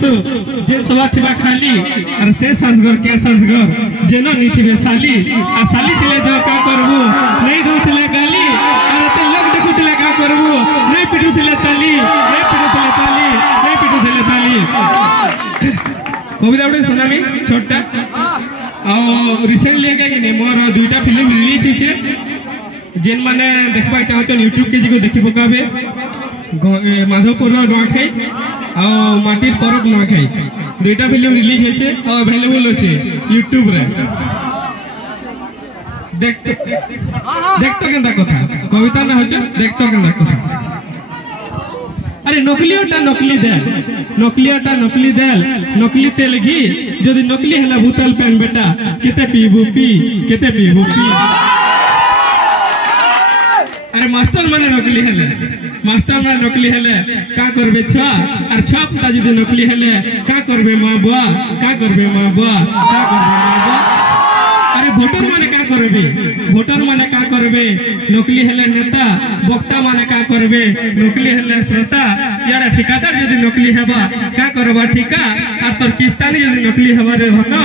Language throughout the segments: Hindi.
देखसु जे सभा थिबा खाली और से सासगर के सासगर जेनो नी थिबे साली और साली थिले जो का करबू नहीं दोथिले गाली और ते लोग देखुथिले का करबू नहीं पिटुथिले ताली नहीं पिटुथिले ताली नहीं पिटुथिले ताली कविता उठे सुनामी छोटा आ रिसेंटली के कि मोर दुईटा फिल्म रिलीज होचे जेन माने देखबा चाहछन YouTube के जिको देखि पकाबे माधवपुर नुआखाई आ माटिर परब नुआखाई दुईटा फिल्म रिलीज होचे आ अवेलेबल होचे YouTube रे देखतो केंदा कथा कविता ना होचे देखतो केंदा कथा अरे नकलीटा नकली देल नकलीटा नकली देल नकली तेल घी जदि नकली हला भूतल पेन बेटा केते पीबू पी केते पीबू पी अरे मास्टर माने नकली हेले मास्टर माने नकली हेले का करबे छा और छा फुटा जदि नकली हेले का करबे मां बुआ का करबे मां बुआ का करबे मां बुआ अरे वोटर माने का करबे वोटर माने का करबे नकली हेले नेता वक्ता माने का करबे नकली हेले श्रोता याडा ठिकादार जदि नकली हेबा का करबा ठिका और तोर किस्तानी जदि नकली हेबा रे हनो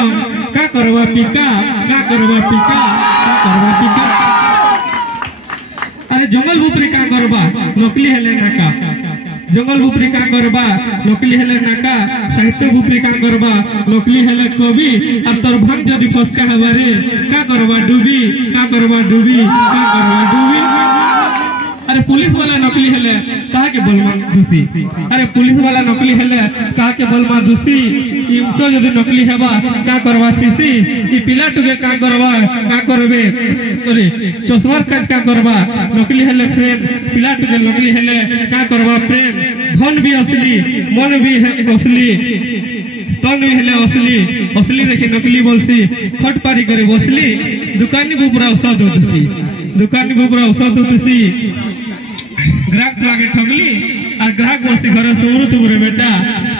का करबा पिका का करबा पिका का करबा पिका अरे जंगल बुपरी का करबा नकली हेले नाका जंगल बुपरी का करबा नकली हेले नाका साहित्य बुपरी का करबा नकली हेले कवि और तोर भाग जदि फसका हेबा रे का करबा डूबी का करबा डूबी का करबा डूबी अरे पुलिस वाला नकली हेले कहा के बोलमा दूसी अरे पुलिस वाला नकली हेले कहा के बोलमा दूसी इमसो जदि नकली हेबा का करबा सीसी ई पिला टुके का करबे अरे चश्मा काज का करबा नकली हेले फ्रेम पिला टुके नकली हेले का करबा प्रेम धन भी असली मन भी असली तन भी हेले असली असली देखि नकली बोलसी खट पारी करे बसली दुकानी बुपरा औषध होतसी दुकानी बुपरा औषध होतसी ग्राहक लागे ठगली और ग्राहक बसी घर सोरू तुमरे बेटा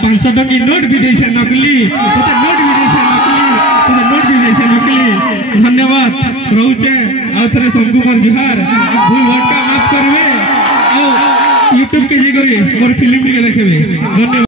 500 टकी नोट भी दे छे नकली तो नोट भी दे छे नकली तो नोट भी दे छे नकली धन्यवाद रहउचे आ थरे शंकुमार जुहार भूल भटका माफ करबे आ YouTube के जे करी मोर फिल्म के देखबे धन्यवाद।